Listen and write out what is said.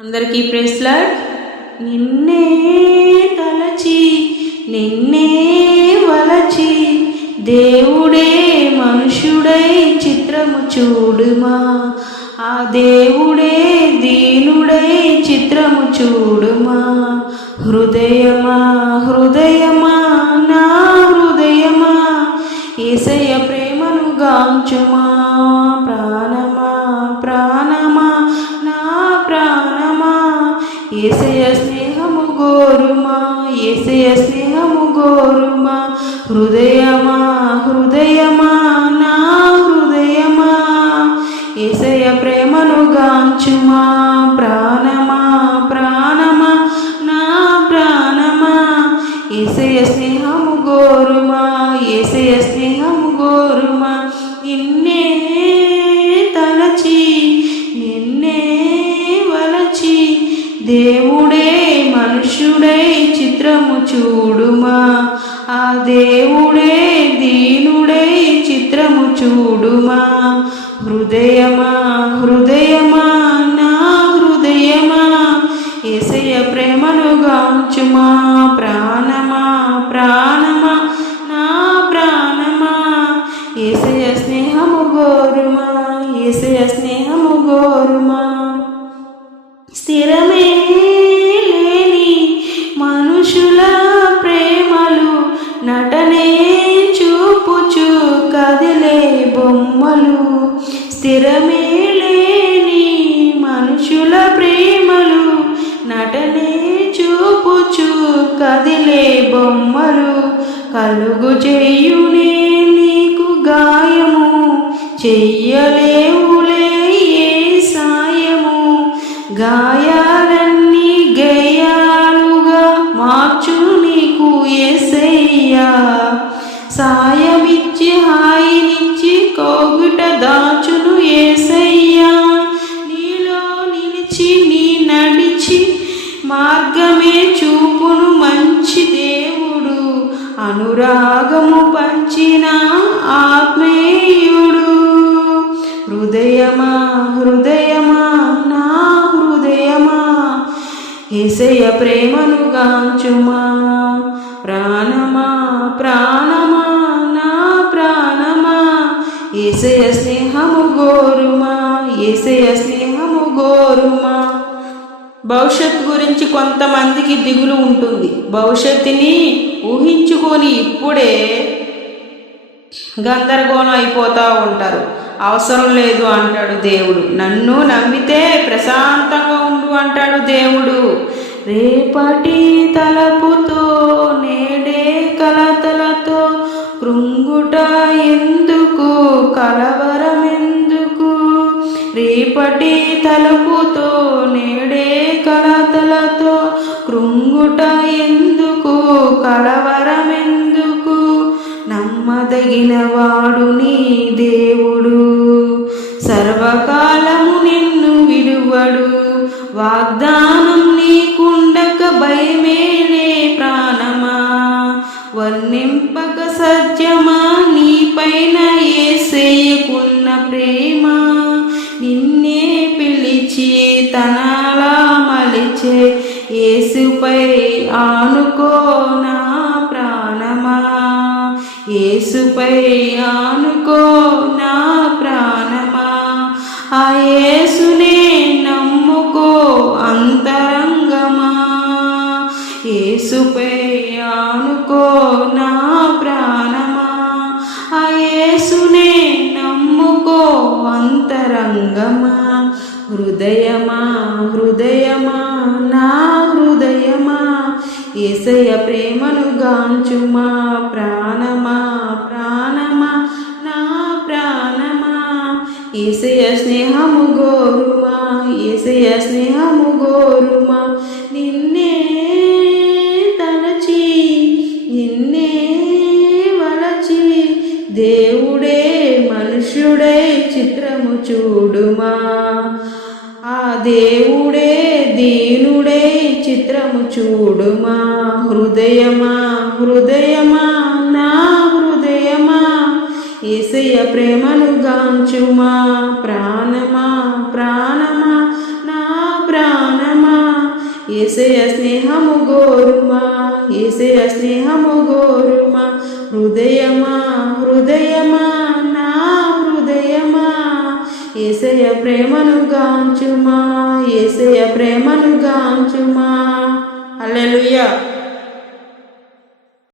అందరికీ ప్రెస్లర్ నిన్నే తలచి నిన్నే వలచి దేవుడే మనుషుడై చిత్రము చూడుమా. ఆ దేవుడే దీనుడై చిత్రము చూడుమా. హృదయమా హృదయమా నా హృదయమా. ఏసయ ప్రేమను గాంచుమా. ఏసయ స్నేహము గోరుమా ఏసయ స్నేహము గోరుమా హృదయమా హృదయమా నా హృదయమా. ఏసయ ప్రేమను గాంచుమా ప్రాణమా ప్రాణమా నా ప్రాణమా. ఏసయ స్నేహము గోరుమా ఏసయ స్నేహము గోరుమా. ఇన్ని దేవుడే మనుష్యుడై చిత్రము చూడుమా. ఆ దేవుడే దీనుడై చిత్రము చూడుమా. హృదయమా హృదయమా నా హృదయమా. ఏసయ ప్రేమను గాంచుమా. స్థిరమే లేని మనుషుల ప్రేమలు నటనే చూపుచు కదిలే బొమ్మలు. స్థిరమే లేని మనుషుల ప్రేమలు నటనే చూపుచు కదిలే బొమ్మలు. కలుగు చేయునే నీకు గాయము చెయ్యలేవులే ఏ సాయము. గాయాలన్నీ గేయాలుగా మార్చు నీకు ఏసయ్యా. సాయమిచ్చి హాయినిచ్చి కోగుట దాచును ఏసయ్యా. నీలో నిలిచి నీ నడిచి మార్గమే చూపును మంచి దేవుడు. అనురాగము పంచిన ఆత్మేయు ఏసయ ప్రేమను గాంచుమా ప్రాణమా ప్రాణమా నా ప్రాణమా. ఏసయ స్నేహము గోరుమా ఏసయ స్నేహము గోరుమా. భవిష్యత్తు గురించి కొంతమందికి దిగులు ఉంటుంది. భవిష్యత్తుని ఊహించుకొని ఇప్పుడే గందరగోళం అయిపోతూ ఉంటారు. అవసరం లేదు అంటాడు దేవుడు. నన్ను నమ్మితే ప్రశాంతంగా ఉండు అంటాడు రేపటి తలపుతో నేడే కలతలతో కృంగుట ఎందుకు కలవరం ఎందుకు రేపటి తలపుతో నేడే కలతలతో కృంగుట ఎందుకు కలవరం ఎందుకు నమ్మదగిన వాడు నీ దేవుడు. సర్వకాలం వాగ్దానం నీకుండక భయమేనే ప్రాణమా? వర్ణింపక సత్యమా? నీపైన ఏసేయకున్న ప్రేమ? నిన్నే పిలిచి తనలా మలిచే యేసుపై ఆనుకోనా ప్రాణమా? ఏసుపై ఆనుకోనా అంతరంగమా హృదయమా హృదయమా నా హృదయమా? ఏసయ ప్రేమను గాంచుమా ప్రాణమా ప్రాణమా నా ప్రాణమా? ఏసయ స్నేహము గోరుమా ఏసయ స్నేహము గోరు చిత్రము చూడుమా? ఆ దేవుడే దీనుడే చిత్రము చూడుమా? హృదయమా హృదయమా? నా హృదయమా? ఏసయ ప్రేమను గాంచుమా? ప్రాణమా? ప్రాణమా? నా ప్రాణమా? ఏసయ స్నేహము గోరుమా? ఏసయ స్నేహము గోరుమా? హృదయమా? హృదయమా? ఏసయ ప్రేమను గాంచుమా ఏసయ ప్రేమను గాంచుమా. అల్లెలుయ్యా